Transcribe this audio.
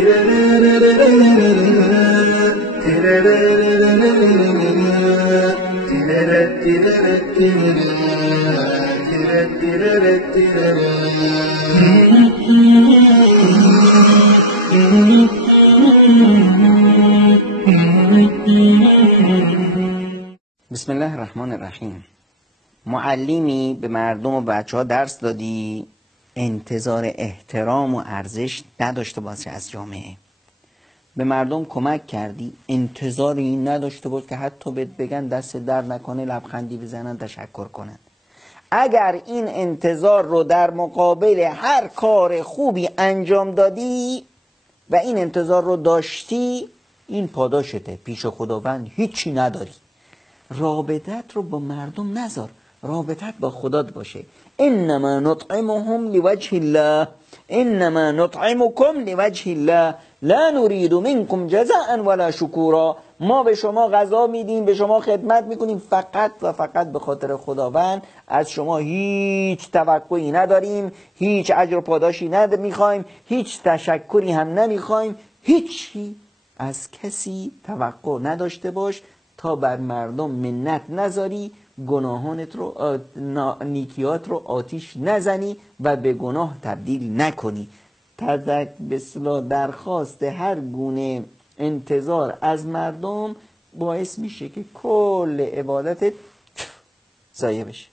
بسم الله الرحمن الرحیم. معلمی به مردم و بچه ها درس دادی انتظار احترام و ارزش نداشته باشه از جامعه. به مردم کمک کردی انتظار این نداشته باش که حتی بهت بگن دست در نکنه، لبخندی بزنن، تشکر کنن. اگر این انتظار رو در مقابل هر کار خوبی انجام دادی و این انتظار رو داشتی، این پاداشته. پیش خداوند هیچی نداری. رابطت رو با مردم نذار، رابطت با خدات باشه. انما نطعمهم لوجه الله، انما نطعمکم لوجه الله لا نريد منکم جزاء ولا شکورا. ما به شما غذا میدیم، به شما خدمت میکنیم فقط و فقط به خاطر خداوند. از شما هیچ توقعی نداریم، هیچ اجر و پاداشی میخوایم، هیچ تشکری هم نمیخوایم. هیچی از کسی توقع نداشته باش تا بر مردم منت نذاری، گناهانت رو نیکیات رو آتیش نزنی و به گناه تبدیل نکنی. درخواست هر گونه انتظار از مردم باعث میشه که کل عبادتت ضایع بشه.